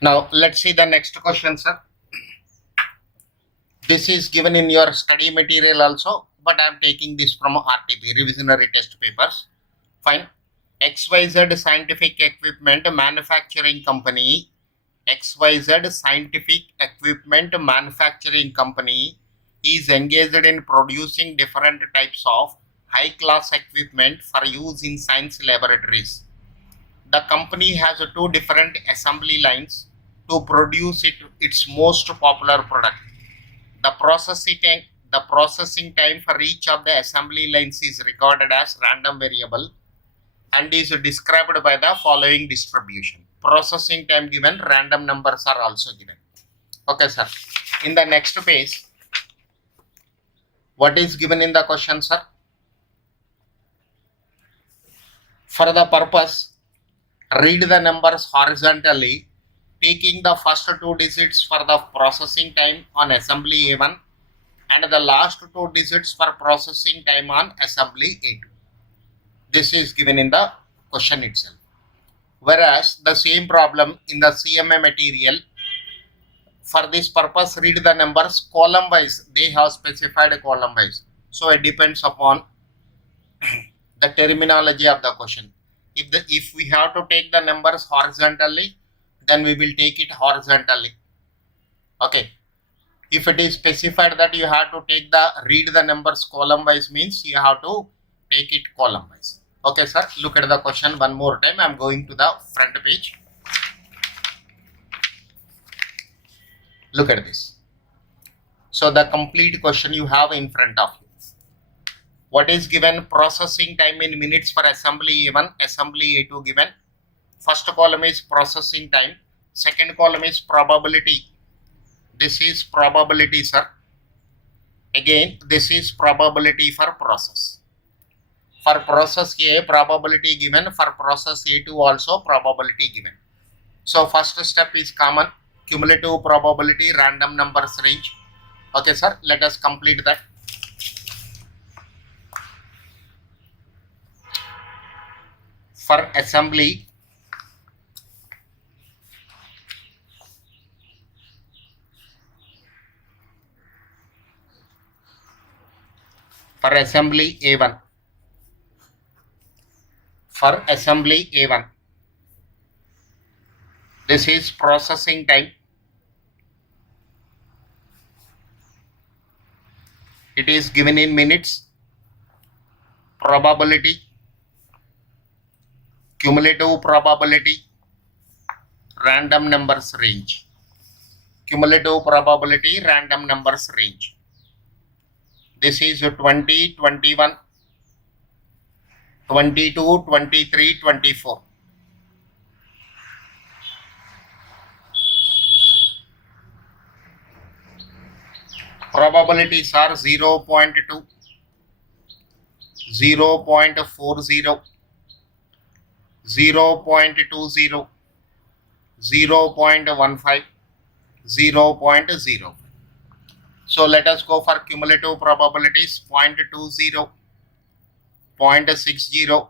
Now let's see the next question, sir. This is given in your study material also, but I am taking this from RTP, revisionary test papers. Fine. XYZ Scientific Equipment Manufacturing Company, XYZ Scientific Equipment Manufacturing Company is engaged in producing different types of high class equipment for use in science laboratories. The company has two different assembly lines to produce its most popular product. The processing time for each of the assembly lines is recorded as random variable and is described by the following distribution. Processing time given, random numbers are also given. Okay, sir. In the next page, what is given in the question, sir? For the purpose, read the numbers horizontally, taking the first two digits for the processing time on assembly A1 and the last two digits for processing time on assembly A2. This is given in the question itself. Whereas the same problem in the CMA material, for this purpose, read the numbers column wise. They have specified column wise. So it depends upon the terminology of the question. If we have to take the numbers horizontally, then we will take it horizontally. Okay. If it is specified that you have to take read the numbers column wise, means you have to take it column wise. Okay, sir. Look at the question one more time. I am going to the front page. Look at this. So the complete question you have in front of you. What is given? Processing time in minutes for assembly A1, assembly A2 given. First column is processing time. Second column is probability. This is probability, sir. Again, this is probability for process. For process A, probability given. For process A2 also probability given. So first step is common. Cumulative probability, random numbers range. Okay, sir. Let us complete that. For assembly, A1. For assembly A1, this is processing time. It is given in minutes. Probability, cumulative probability, random numbers range. Cumulative probability, random numbers range. This is 20, 21, 22, 23, 24. Probabilities are 0.2, 0.40, 0.20, 0.15, 0.05. So let us go for cumulative probabilities. 0.20, 0.60,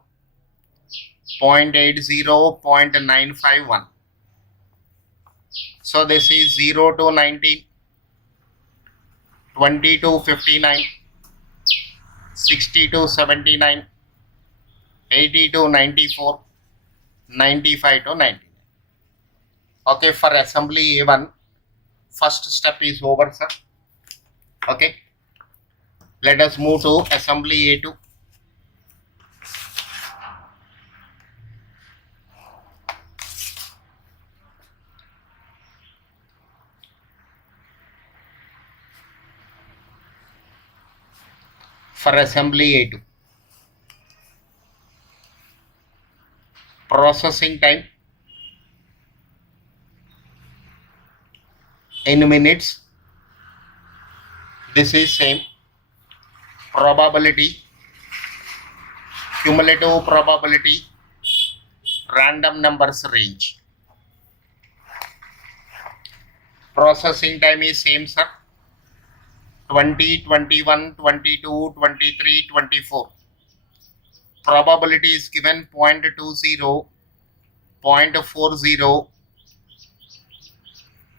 0.80, 0.951. So this is 0 to 19, 20 to 59, 60 to 79, 80 to 94, 95 to 99. Okay, for assembly A1, first step is over, sir. Okay, let us move to assembly A2. For assembly A2, processing time in minutes. This is same. Probability, cumulative probability, random numbers range. Processing time is same, sir. 20, 21, 22, 23, 24. Probability is given 0.20, 0.40,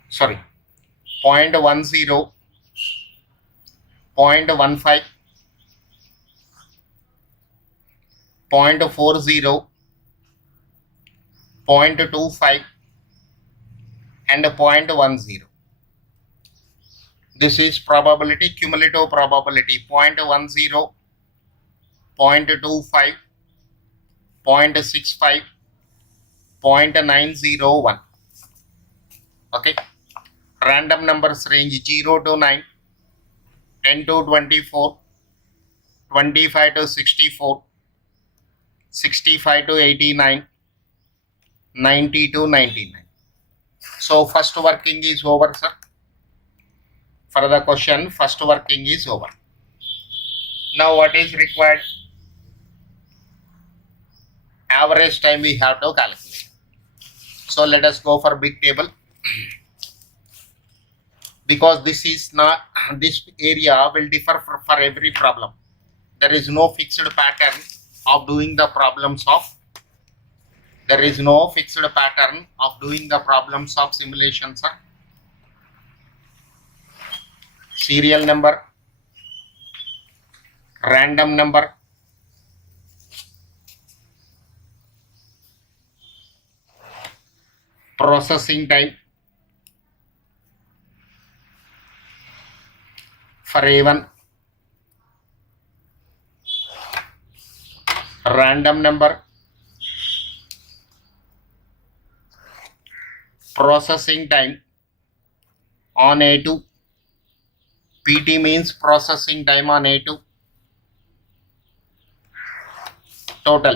sorry, 0.10, 0.15, 0.40, 0.25 and 0.10. This is probability, cumulative probability 0.10, 0.25, 0.65, 0.901. Okay. Random numbers range 0 to 9, 10 to 24, 25 to 64, 65 to 89, 90 to 99. So first working is over, sir. For the question, first working is over. Now what is required? Average time we have to calculate. So let us go for big table. Because this is not, this area will differ for every problem. There is no fixed pattern of doing the problems of, there is no fixed pattern of doing the problems of simulation, sir. Serial number, random number, processing time for A1, random number, processing time on A2, PT means processing time on A2, total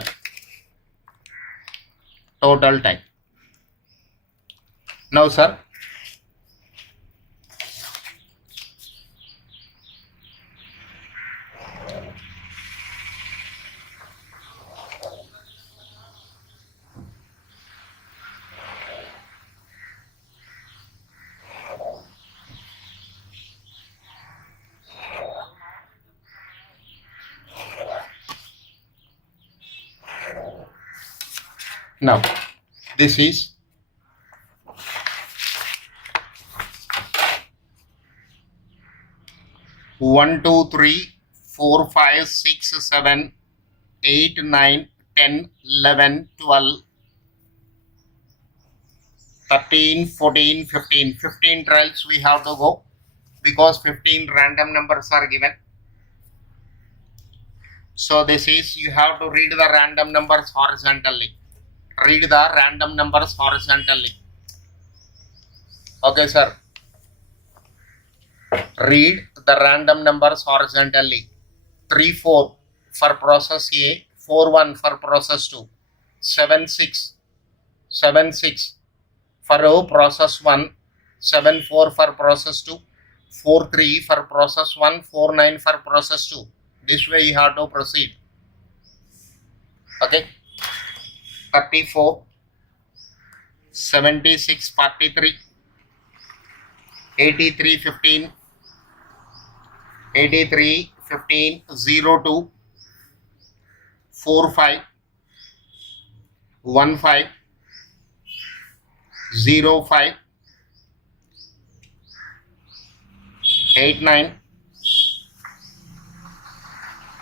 time. Now sir, now this is one, 2, 3, 4, 5, 6, 7, 8, 9, 10, 11, 12, 13, 14, 15. 15 trials we have to go because 15 random numbers are given. So this is, you have to read the random numbers horizontally. Read the random numbers horizontally. Okay, sir. Read the random numbers horizontally. 3, 4 for process A, 4, 1 for process 2, 7, 6, 7, 6 for process 1, 7, 4 for process 2, 4, 3 for process 1, 4, 9 for process 2. This way you have to proceed. Okay. 34, 76, 43, 83, 15, 83, 15, 02, 4, 5, 1, 5, 0, 5, 8, 9,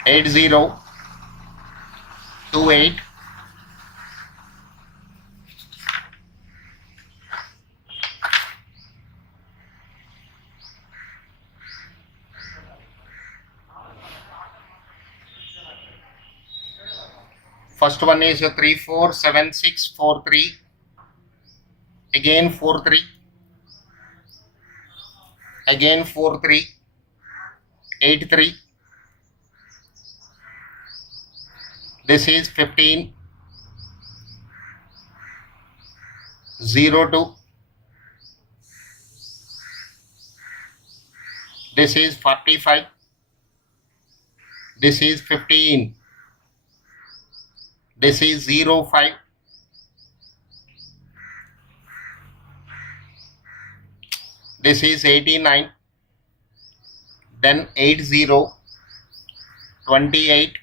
8, 0, 2, 8, first one is 3, 4, 7, 6, 4, 3, again 4, 3, again 4, 3, 8, 3, this is 15, 0, 2, this is 45, this is 15, this is 0, 5, this is 89, then 80, 28,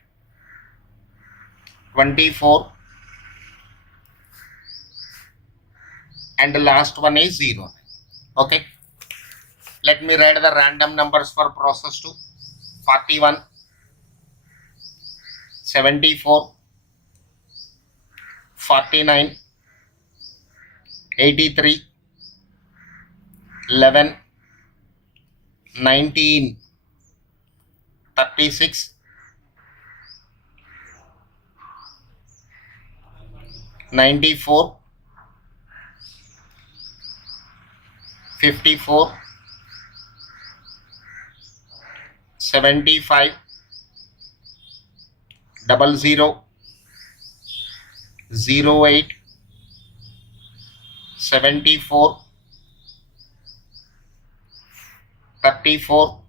24, and the last one is 0. Okay, let me write the random numbers for process 2. 41, 74, 49, 83, 11, 19, 36, 94, 54, 75, 00, 08, 74, 34,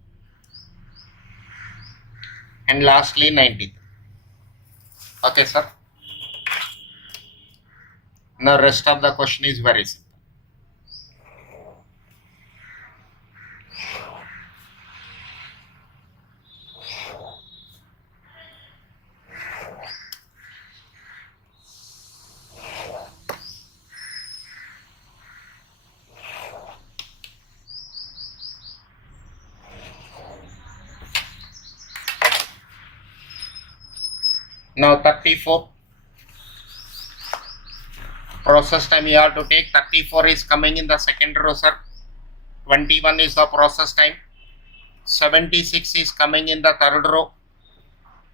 and lastly 93. Okay, sir. Now rest of the question is very simple. Now 34 process time you have to take. 34 is coming in the second row, sir. 21 is the process time. 76 is coming in the third row,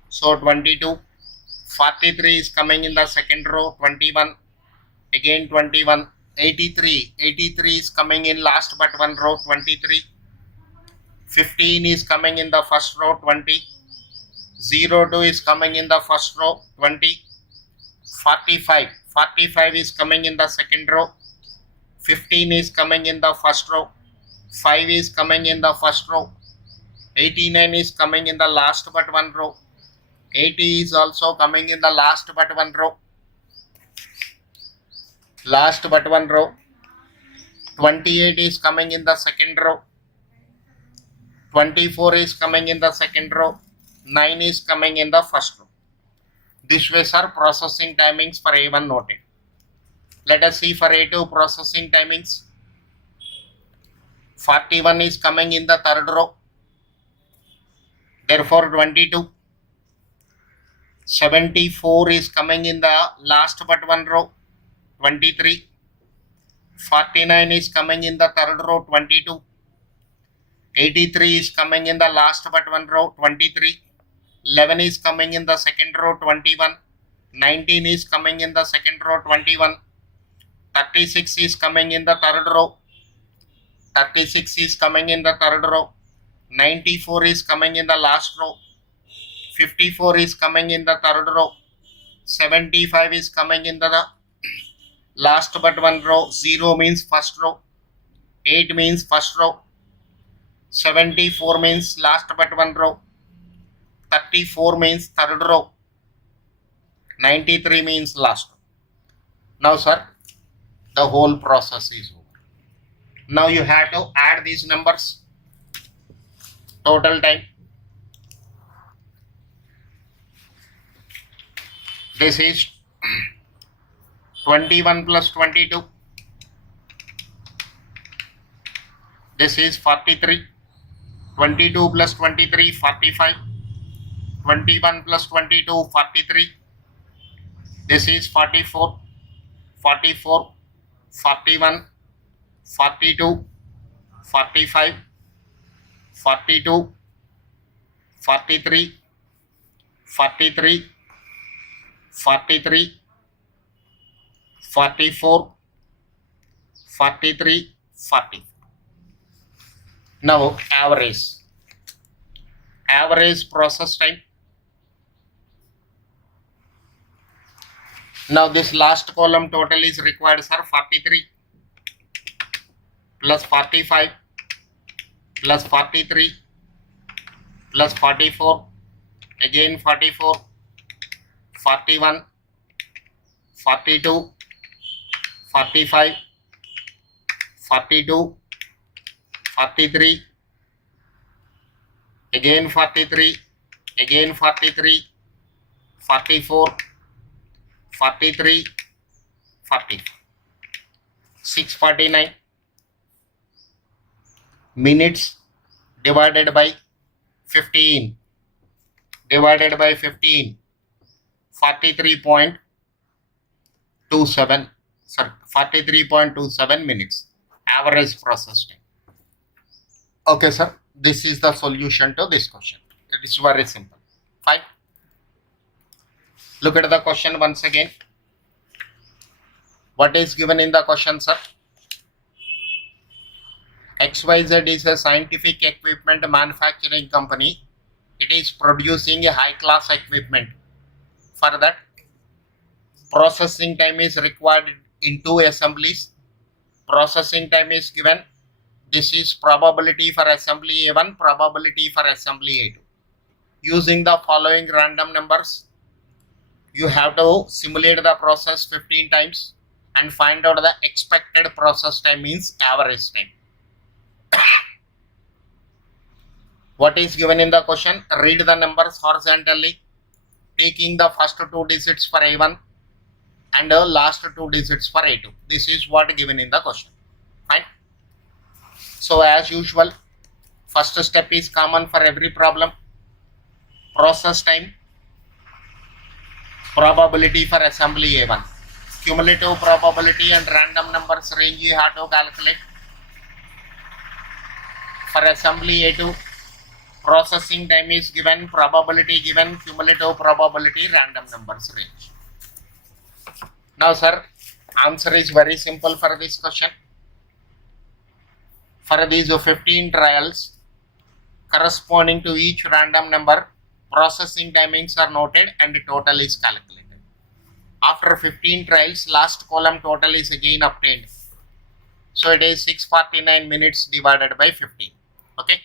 so 22. 43 is coming in the second row, 21, again 21. 83 is coming in last but one row, 23. 15 is coming in the first row, 20. 02 is coming in the first row, 20. 45 is coming in the second row. 15 is coming in the first row. 5 is coming in the first row. 89 is coming in the last but one row. 80 is also coming in the last but one row. 28 is coming in the second row. 24 is coming in the second row. 9 is coming in the first row. This way, sir, processing timings for A1 noted. Let us see for A2 processing timings. 41 is coming in the third row, therefore 22. 74 is coming in the last but one row, 23. 49 is coming in the third row, 22. 83 is coming in the last but one row, 23. 11 is coming in the second row, 21. 19 is coming in the second row, 21. 36 is coming in the third row. 36 is coming in the third row. 94 is coming in the last row. 54 is coming in the third row. 75 is coming in the last but one row. 0 means first row. 8 means first row. 74 means last but one row. 34 means third row. 93 means last row. Now, sir, the whole process is over. Now you have to add these numbers. Total time. This is 21 plus 22. This is 43. 22 plus 23, 45. 21 plus 22, 43. This is 44. 44. 41. 42. 45. 42. 43. 43. 43, 44, 43, 40. Now average process time. Now this last column total is required, sir. 43 plus 45 plus 43 plus 44, again 44. 41, 42, 45, 42, 43, again 43, again 43, 44, 43, 40, 649, minutes divided by 15 divided by 15, 43.27, sorry, 43.27 minutes average process time. Okay, sir, this is the solution to this question. It is very simple. Fine. Look at the question once again. What is given in the question, sir? XYZ is a scientific equipment manufacturing company. It is producing a high class equipment. For that, processing time is required in 2 assemblies. Processing time is given. This is probability for assembly A1, probability for assembly A2. Using the following random numbers, you have to simulate the process 15 times and find out the expected process time, means average time. What is given in the question? Read the numbers horizontally, taking the first 2 digits for A1 and the last 2 digits for A2. This is what given in the question. Fine. So as usual, first step is common for every problem. Process time, probability for assembly A1, cumulative probability and random numbers range you have to calculate. For assembly A2, processing time is given, probability given, cumulative probability, random numbers range. Now sir, answer is very simple for this question. For these 15 trials, corresponding to each random number, processing timings are noted and the total is calculated. After 15 trials, last column total is again obtained. So it is 649 minutes divided by 15. Okay.